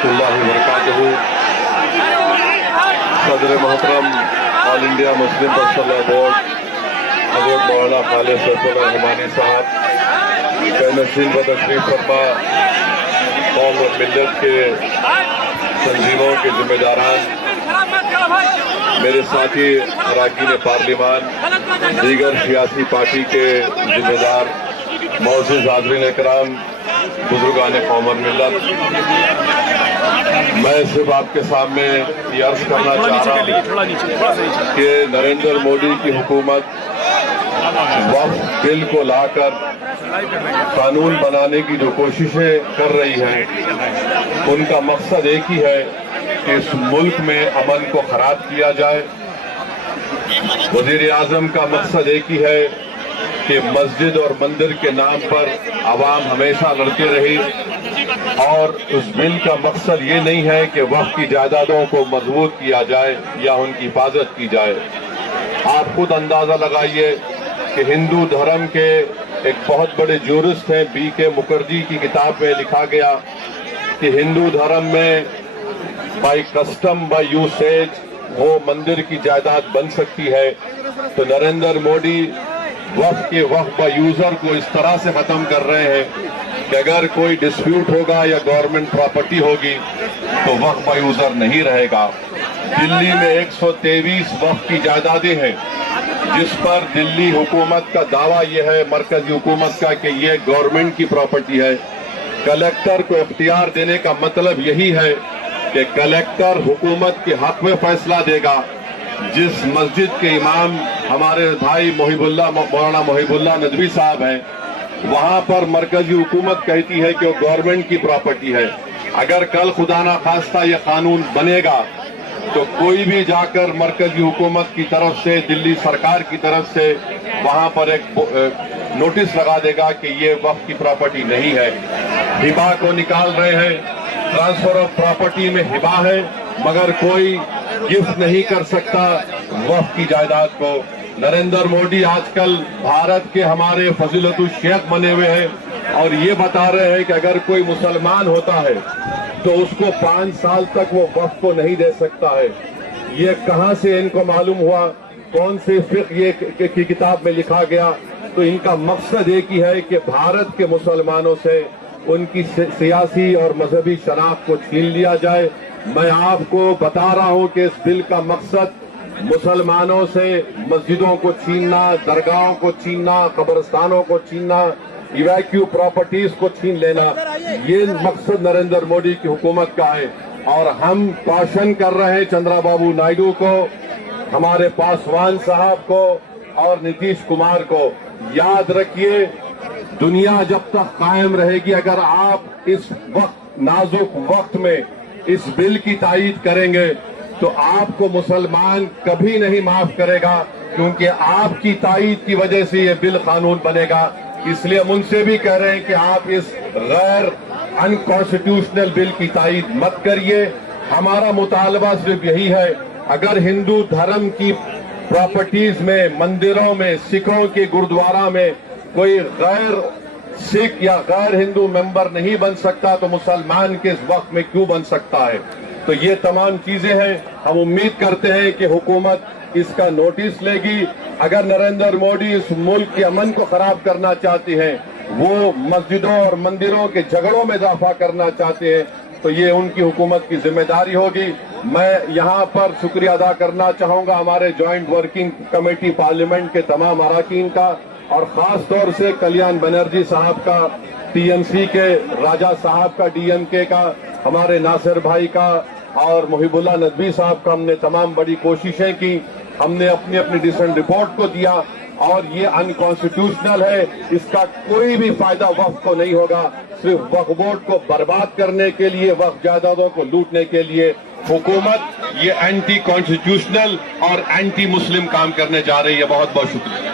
रहमतुल्लाहि व बरकातहू। सदर मोहतरम all India Muslim personal board हज़रत मौलाना खालिद फैसल रहमानी साहब, नशीन व तशरीफ फरमा कौम और मिल्लत के तंजीमों के जिम्मेदारान, मेरे साथी अरकान पार्लिमान, दीगर सियासी पार्टी के जिम्मेदार, मौजूद हाज़रीन इकराम, बुजुर्गान कौम और मिल्लत, मैं सिर्फ आपके सामने ये अर्ज करना चाह रहा हूँ कि नरेंद्र मोदी की हुकूमत वक्फ बिल को लाकर कानून बनाने की जो कोशिशें कर रही है, उनका मकसद एक ही है कि इस मुल्क में अमन को खराब किया जाए। वजीर आजम का मकसद एक ही है कि मस्जिद और मंदिर के नाम पर आवाम हमेशा लड़ती रही, और उस बिल का मकसद ये नहीं है कि वक्फ की जायदादों को मजबूत किया जाए या उनकी हिफाजत की जाए। आप खुद अंदाजा लगाइए कि हिंदू धर्म के एक बहुत बड़े जूरिस्ट हैं B.K. मुखर्जी की किताब में लिखा गया कि हिंदू धर्म में बाई कस्टम बाई यूसेज वो मंदिर की जायदाद बन सकती है। तो नरेंद्र मोदी वक्फ के वक्फ बाई यूजर को इस तरह से खत्म कर रहे हैं कि अगर कोई डिस्प्यूट होगा या गवर्नमेंट प्रॉपर्टी होगी तो वक्फ बाई यूजर नहीं रहेगा। दिल्ली में 123 वक्फ की जायदादें हैं, जिस पर दिल्ली हुकूमत का दावा यह है, मरकजी हुकूमत का, कि ये गवर्नमेंट की प्रॉपर्टी है। कलेक्टर को इख्तियार देने का मतलब यही है कि कलेक्टर हुकूमत के हक में फैसला देगा। जिस मस्जिद के इमाम हमारे भाई मौलाना मोहिबुल्लाह नदवी साहब हैं, वहां पर मरकजी हुकूमत कहती है कि वो गवर्नमेंट की प्रॉपर्टी है। अगर कल खुदा ना खास्ता ये कानून बनेगा तो कोई भी जाकर मरकजी हुकूमत की तरफ से, दिल्ली सरकार की तरफ से वहां पर एक नोटिस लगा देगा कि ये वक्फ की प्रॉपर्टी नहीं है। हिबा को निकाल रहे हैं, ट्रांसफर ऑफ प्रॉपर्टी में हिबा है, मगर कोई गिफ्ट नहीं कर सकता वक्फ की जायदाद को। नरेंद्र मोदी आजकल भारत के हमारे फजीलतुल शेख बने हुए हैं और ये बता रहे हैं कि अगर कोई मुसलमान होता है तो उसको 5 साल तक वो वक्फ को नहीं दे सकता है। ये कहां से इनको मालूम हुआ, कौन से फिक्र ये की किताब में लिखा गया? तो इनका मकसद एक ही है कि भारत के मुसलमानों से उनकी सियासी और मजहबी शनाख्त को छीन लिया जाए। मैं आपको बता रहा हूं कि इस बिल का मकसद मुसलमानों से मस्जिदों को छीनना, दरगाहों को छीनना, कब्रिस्तानों को छीनना, इवैक्यू प्रॉपर्टीज को छीन लेना, ये मकसद नरेंद्र मोदी की हुकूमत का है। और हम कॉशन कर रहे हैं चंद्रबाबू नायडू को, हमारे पासवान साहब को और नीतीश कुमार को, याद रखिए दुनिया जब तक कायम रहेगी, अगर आप इस वक्त नाजुक वक्त में इस बिल की तायीद करेंगे तो आपको मुसलमान कभी नहीं माफ करेगा, क्योंकि आपकी तायीद की वजह से ये बिल कानून बनेगा। इसलिए हम उनसे भी कह रहे हैं कि आप इस गैर अनकॉन्स्टिट्यूशनल बिल की तायीद मत करिए। हमारा मुतालबा सिर्फ यही है, अगर हिंदू धर्म की प्रॉपर्टीज में, मंदिरों में, सिखों के गुरुद्वारा में कोई गैर सिख या गैर हिंदू मेंबर नहीं बन सकता तो मुसलमान के इस वक्त में क्यों बन सकता है? तो ये तमाम चीजें हैं। हम उम्मीद करते हैं कि हुकूमत इसका नोटिस लेगी। अगर नरेंद्र मोदी इस मुल्क के अमन को खराब करना चाहते हैं, वो मस्जिदों और मंदिरों के झगड़ों में इजाफा करना चाहते हैं, तो ये उनकी हुकूमत की जिम्मेदारी होगी। मैं यहाँ पर शुक्रिया अदा करना चाहूंगा हमारे ज्वाइंट वर्किंग कमेटी पार्लियामेंट के तमाम अरकान का, और खास तौर से कल्याण बनर्जी साहब का, TMC के राजा साहब का, DMK का, हमारे नासिर भाई का और मोहिबुल्लाह नदवी साहब का। हमने तमाम बड़ी कोशिशें की, हमने अपनी अपनी डिसेंट रिपोर्ट को दिया, और ये अनकॉन्स्टिट्यूशनल है। इसका कोई भी फायदा वक्फ को नहीं होगा। सिर्फ वक्फ बोर्ड को बर्बाद करने के लिए, वक्फ जायदादों को लूटने के लिए हुकूमत ये एंटी कॉन्स्टिट्यूशनल और एंटी मुस्लिम काम करने जा रही है। बहुत बहुत शुक्रिया।